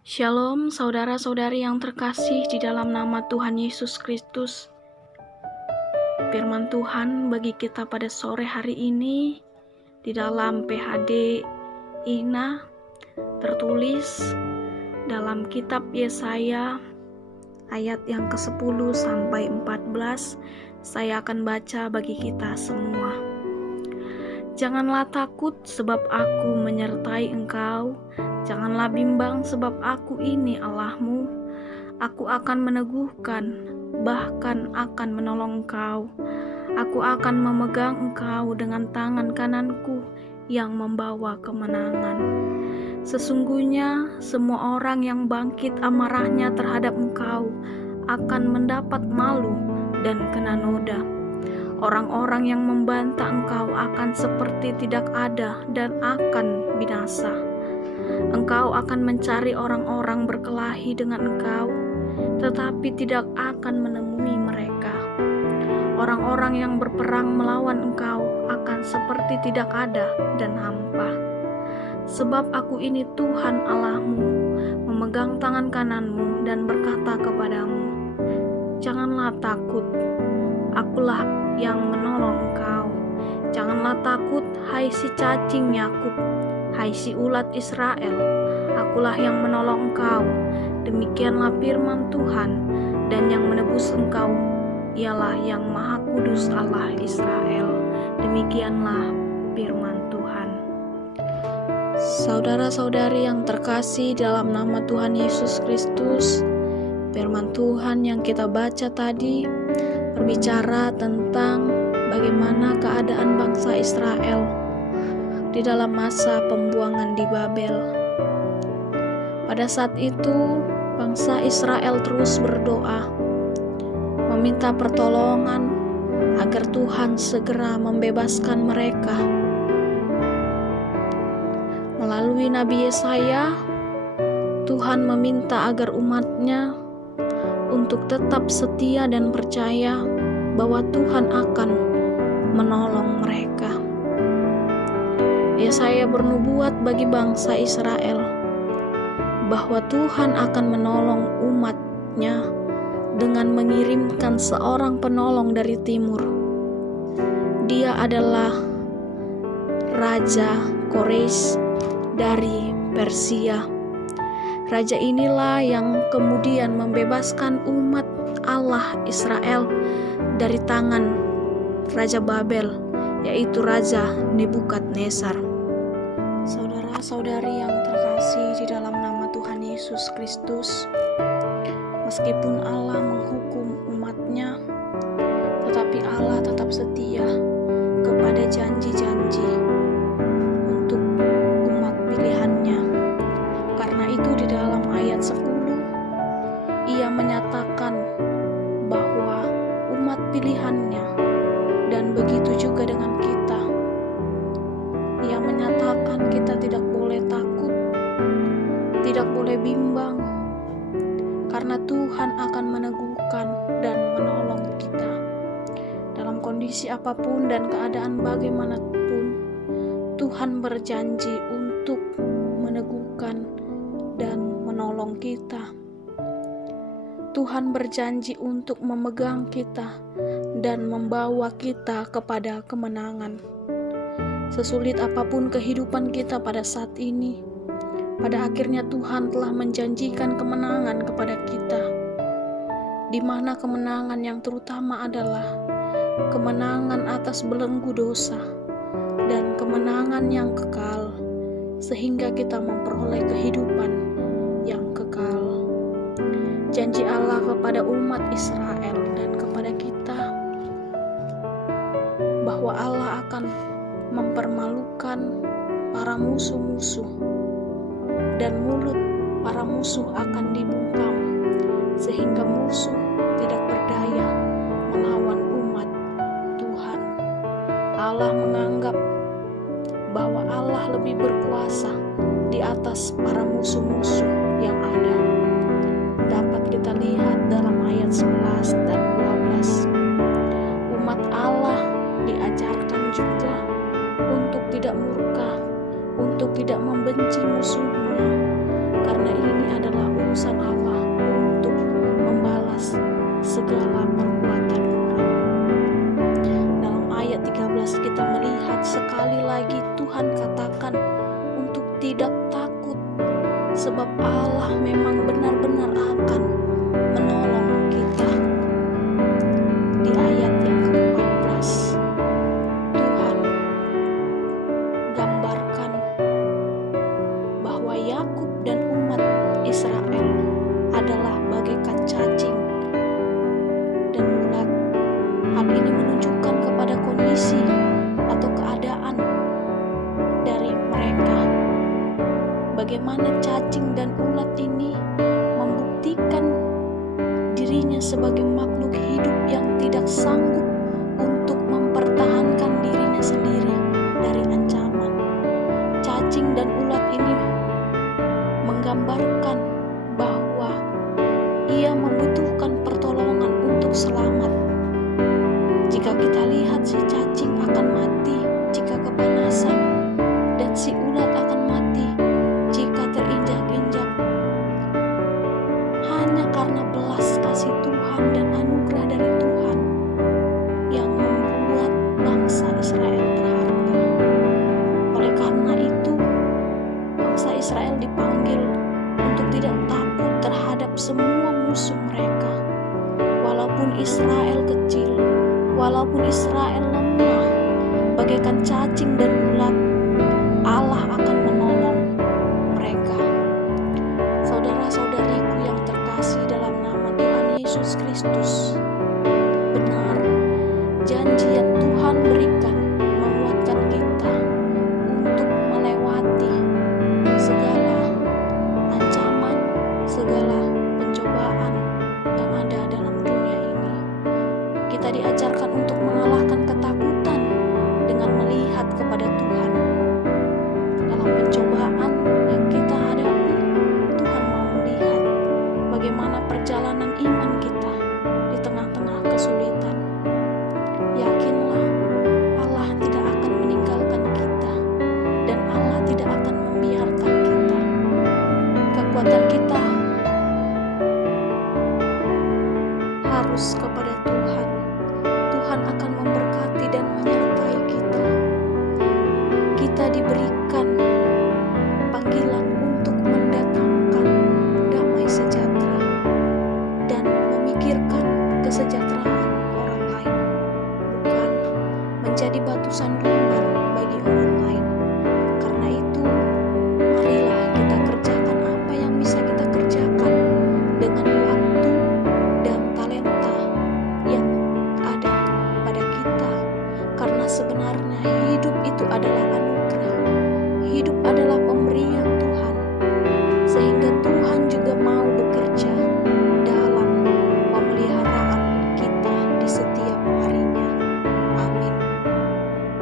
Shalom saudara-saudari yang terkasih di dalam nama Tuhan Yesus Kristus. Firman Tuhan bagi kita pada sore hari ini di dalam PHD INA tertulis dalam kitab Yesaya ayat yang ke-10 sampai 14. Saya akan baca bagi kita semua. Janganlah takut sebab aku menyertai engkau. Janganlah bimbang sebab aku ini Allahmu. Aku akan meneguhkan, bahkan akan menolong engkau. Aku akan memegang engkau dengan tangan kananku yang membawa kemenangan. Sesungguhnya semua orang yang bangkit amarahnya terhadap engkau akan mendapat malu dan kena noda. Orang-orang yang membantah engkau akan seperti tidak ada dan akan binasa. Engkau akan mencari orang-orang berkelahi dengan engkau, tetapi tidak akan menemui mereka. Orang-orang yang berperang melawan engkau akan seperti tidak ada dan hampa. Sebab aku ini Tuhan Allahmu, memegang tangan kananmu dan berkata kepadamu, janganlah takut, akulah yang menolong engkau. Janganlah takut, hai si cacing Yakub, hai si ulat Israel, akulah yang menolong engkau. Demikianlah firman Tuhan, dan yang menebus engkau ialah yang Maha Kudus Allah Israel. Demikianlah firman Tuhan. Saudara-saudari yang terkasih dalam nama Tuhan Yesus Kristus, firman Tuhan yang kita baca tadi berbicara tentang bagaimana keadaan bangsa Israel di dalam masa pembuangan di Babel. Pada saat itu, bangsa Israel terus berdoa, meminta pertolongan agar Tuhan segera membebaskan mereka. Melalui Nabi Yesaya, Tuhan meminta agar umatnya untuk tetap setia dan percaya bahwa Tuhan akan menolong mereka. Yesaya bernubuat bagi bangsa Israel bahwa Tuhan akan menolong umatnya dengan mengirimkan seorang penolong dari timur. Dia adalah Raja Kores dari Persia. Raja inilah yang kemudian membebaskan umat Allah Israel dari tangan Raja Babel, yaitu Raja Nebukadnezar. Saudara-saudari yang terkasih di dalam nama Tuhan Yesus Kristus, meskipun Allah menghukum umatnya, tetapi Allah tetap setia kepada janji-janji untuk umat pilihannya. Karena itu di dalam ayat 10, Ia menyatakan bahwa umat pilihannya, dan begitu juga dengan kita. Ia menyatakan kita tidak boleh takut, tidak boleh bimbang, karena Tuhan akan meneguhkan dan menolong kita. Dalam kondisi apapun dan keadaan bagaimanapun, Tuhan berjanji untuk meneguhkan dan menolong kita. Tuhan berjanji untuk memegang kita dan membawa kita kepada kemenangan. Sesulit apapun kehidupan kita pada saat ini, pada akhirnya Tuhan telah menjanjikan kemenangan kepada kita, di mana kemenangan yang terutama adalah kemenangan atas belenggu dosa dan kemenangan yang kekal, sehingga kita memperoleh kehidupan yang kekal. Janji Allah kepada umat Israel dan kepada kita bahwa Allah akan mempermalukan para musuh-musuh, dan mulut para musuh akan dibungkam, sehingga musuh tidak berdaya melawan umat Tuhan. Allah menganggap bahwa Allah lebih berkuasa di atas para musuh-musuh yang ada. Dapat kita lihat dalam ayat 11 dan 12. Umat Allah diajarkan juga untuk tidak murka, untuk tidak membenci musuhnya, karena ini adalah urusan Allah untuk membalas segala perbuatan orang. Dalam ayat 13 kita melihat sekali lagi Tuhan katakan untuk tidak takut, sebab Allah memang benar-benar akan menolong kita. Di ayat yang ke-14 Tuhan gambarkan bahwa Yakub dan umat Israel adalah bagaikan cacing dan ulat. Hal ini menunjukkan kepada kondisi atau keadaan dari mereka. Bagaimana cacing dan ulat ini membuktikan dirinya sebagai makhluk hidup yang tidak sanggup untuk mempertahankan dirinya sendiri dari ancaman. Cacing dan ulat ini menggambarkan bahwa ia membutuhkan pertolongan untuk selamat. Jika kita lihat, si cacing akan mati jika kepanasan, dan si ulat akan mati jika terinjak-injak. Hanya karena belas kasih Tuhan dan anugerah dari Tuhan yang membuat bangsa Israel berharga. Oleh karena itu, bangsa Israel dipanggil untuk tidak takut terhadap semua musuh mereka. Walaupun Israel kecil, walaupun Israel lemah, bagaikan cacing dan ulat, Allah akan menolong mereka. Saudara-saudariku yang terkasih dalam nama Tuhan Yesus Kristus, benar janji yang Tuhan berikan menguatkan kita untuk melewati segala ancaman, segala pencobaan yang ada dalam dunia ini. Kita diajarkan untuk mengalahkan ketakutan dengan melihat kepada Tuhan. Dalam pencobaan yang kita hadapi, Tuhan mau melihat bagaimana perjalanan iman kita di tengah-tengah kesulitan. Yakinlah, Allah tidak akan meninggalkan kita, dan Allah tidak akan membiarkan kita. Kekuatan kita